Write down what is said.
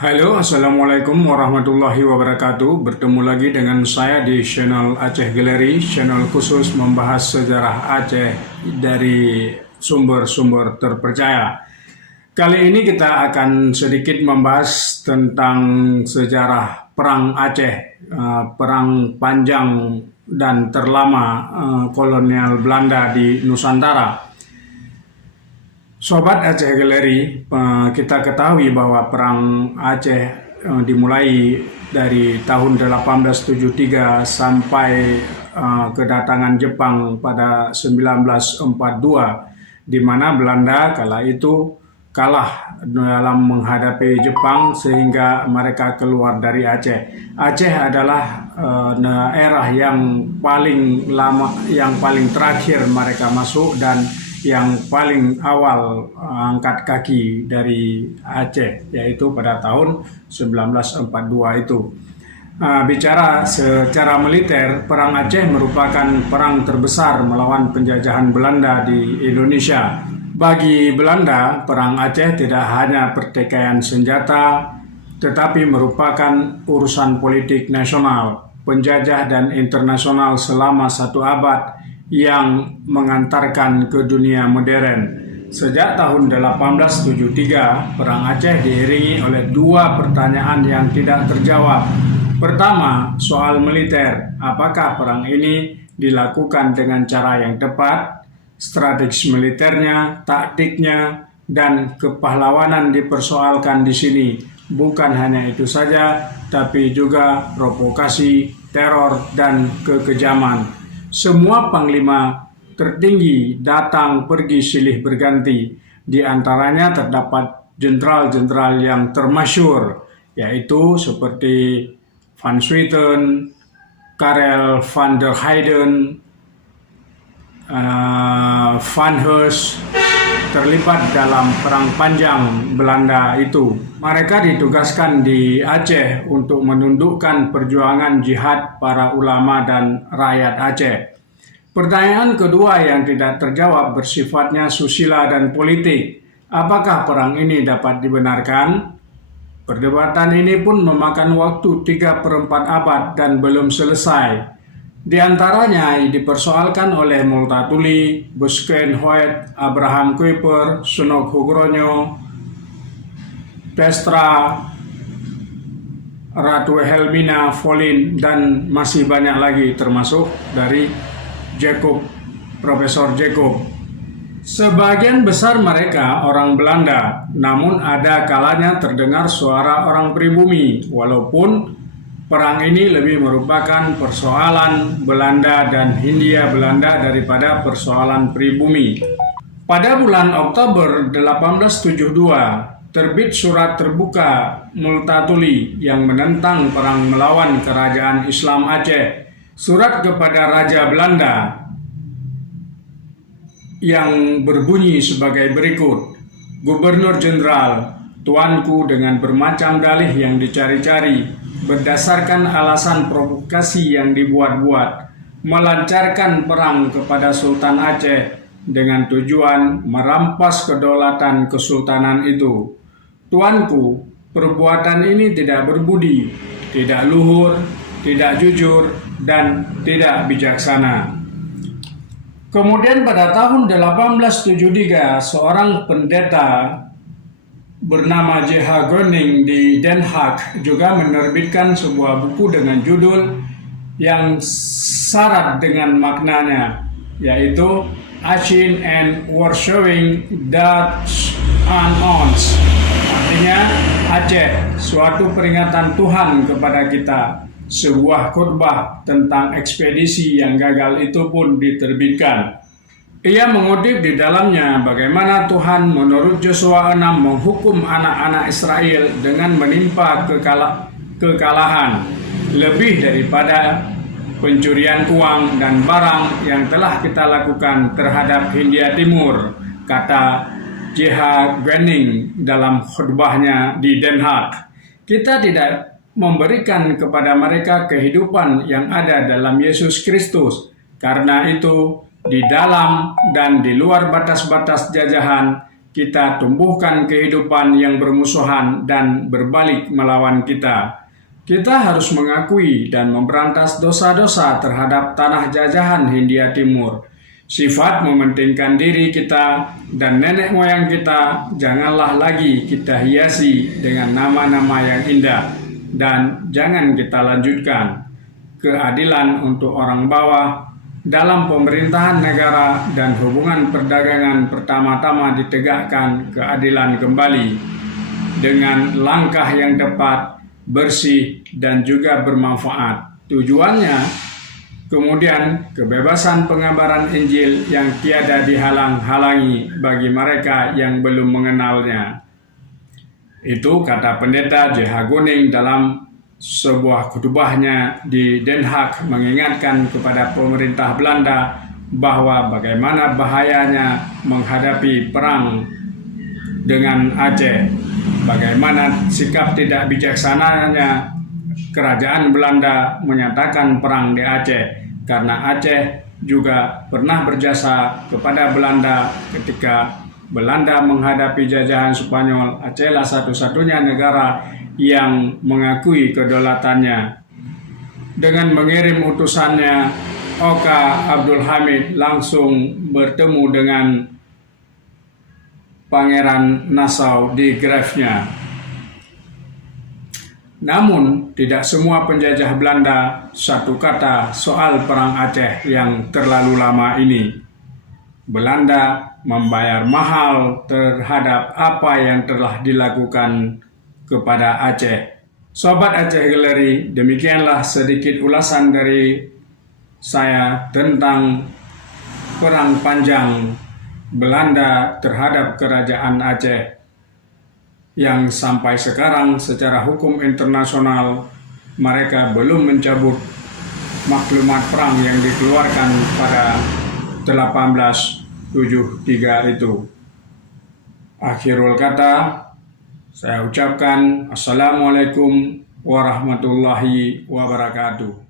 Halo, Assalamualaikum warahmatullahi wabarakatuh. Bertemu lagi dengan saya di channel Aceh Gallery, channel khusus membahas sejarah Aceh dari sumber-sumber terpercaya. Kali ini kita akan sedikit membahas tentang sejarah Perang Aceh, perang panjang dan terlama kolonial Belanda di Nusantara. Sobat Aceh Gallery, kita ketahui bahwa Perang Aceh dimulai dari tahun 1873 sampai kedatangan Jepang pada 1942, di mana Belanda kala itu kalah dalam menghadapi Jepang sehingga mereka keluar dari Aceh. Aceh adalah daerah yang paling lama, yang paling terakhir mereka masuk dan yang paling awal angkat kaki dari Aceh, yaitu pada tahun 1942 itu. Bicara secara militer, Perang Aceh merupakan perang terbesar melawan penjajahan Belanda di Indonesia. Bagi Belanda, Perang Aceh tidak hanya pertikaian senjata, tetapi merupakan urusan politik nasional, penjajah dan internasional selama satu abad yang mengantarkan ke dunia modern. Sejak tahun 1873, Perang Aceh diiringi oleh dua pertanyaan yang tidak terjawab. Pertama, soal militer. Apakah perang ini dilakukan dengan cara yang tepat? Strategi militernya, taktiknya, dan kepahlawanan dipersoalkan di sini. Bukan hanya itu saja, tapi juga provokasi, teror, dan kekejaman. Semua panglima tertinggi datang pergi silih berganti. Di antaranya terdapat jenderal-jenderal yang termasyhur, yaitu seperti Van Swieten, Karel van der Heyden, Van Hees, terlibat dalam perang panjang Belanda itu. Mereka ditugaskan di Aceh untuk menundukkan perjuangan jihad para ulama dan rakyat Aceh. Pertanyaan kedua yang tidak terjawab bersifatnya susila dan politik. Apakah perang ini dapat dibenarkan? Perdebatan ini pun memakan waktu 3/4 abad dan belum selesai. Di antaranya dipersoalkan oleh Multatuli, Busquets Hoyt, Abraham Kuyper, Sunok Hugronyo, Pestra, Ratu Helmina Folin, dan masih banyak lagi, termasuk dari Profesor Jacob. Sebagian besar mereka orang Belanda, namun ada kalanya terdengar suara orang pribumi, walaupun perang ini lebih merupakan persoalan Belanda dan Hindia Belanda daripada persoalan pribumi. Pada bulan Oktober 1872, terbit surat terbuka Multatuli yang menentang perang melawan kerajaan Islam Aceh. Surat kepada Raja Belanda yang berbunyi sebagai berikut. Gubernur Jenderal, tuanku dengan bermacam dalih yang dicari-cari, berdasarkan alasan provokasi yang dibuat-buat, melancarkan perang kepada Sultan Aceh dengan tujuan merampas kedaulatan kesultanan itu. Tuanku, perbuatan ini tidak berbudi, tidak luhur, tidak jujur, dan tidak bijaksana. Kemudian pada tahun 1873, seorang pendeta bernama J.H. Groening di Den Haag juga menerbitkan sebuah buku dengan judul yang syarat dengan maknanya, yaitu Achin and Warshowing Dutch Unknowns. Artinya Aceh, suatu peringatan Tuhan kepada kita. Sebuah khotbah tentang ekspedisi yang gagal itu pun diterbitkan. Ia mengutip di dalamnya bagaimana Tuhan menurut Yosua 6 menghukum anak-anak Israel dengan menimpa kekalahan lebih daripada pencurian uang dan barang yang telah kita lakukan terhadap Hindia Timur, kata J.H. Groening dalam khutbahnya di Den Haag. Kita tidak memberikan kepada mereka kehidupan yang ada dalam Yesus Kristus. Karena itu, di dalam dan di luar batas-batas jajahan, kita tumbuhkan kehidupan yang bermusuhan dan berbalik melawan kita. Kita harus mengakui dan memberantas dosa-dosa terhadap tanah jajahan Hindia Timur. Sifat mementingkan diri kita dan nenek moyang kita janganlah lagi kita hiasi dengan nama-nama yang indah, dan jangan kita lanjutkan. Keadilan untuk orang bawah dalam pemerintahan negara dan hubungan perdagangan pertama-tama ditegakkan keadilan kembali dengan langkah yang tepat, bersih, dan juga bermanfaat. Tujuannya kemudian kebebasan pengabaran Injil yang tiada dihalang-halangi bagi mereka yang belum mengenalnya. Itu kata Pendeta J.H. Guning dalam sebuah khutbahnya di Den Haag, mengingatkan kepada pemerintah Belanda bahwa bagaimana bahayanya menghadapi perang dengan Aceh, bagaimana sikap tidak bijaksananya Kerajaan Belanda menyatakan perang di Aceh, karena Aceh juga pernah berjasa kepada Belanda ketika Belanda menghadapi jajahan Spanyol. Acehlah satu-satunya negara yang mengakui kedaulatannya. Dengan mengirim utusannya, Oka Abdul Hamid langsung bertemu dengan Pangeran Nassau di Grafnya. Namun, tidak semua penjajah Belanda satu kata soal perang Aceh yang terlalu lama ini. Belanda membayar mahal terhadap apa yang telah dilakukan kepada Aceh. Sobat Aceh Gallery, demikianlah sedikit ulasan dari saya tentang perang panjang Belanda terhadap Kerajaan Aceh, yang sampai sekarang secara hukum internasional mereka belum mencabut maklumat perang yang dikeluarkan pada 1873 itu. Akhirul kata, saya ucapkan Assalamualaikum warahmatullahi wabarakatuh.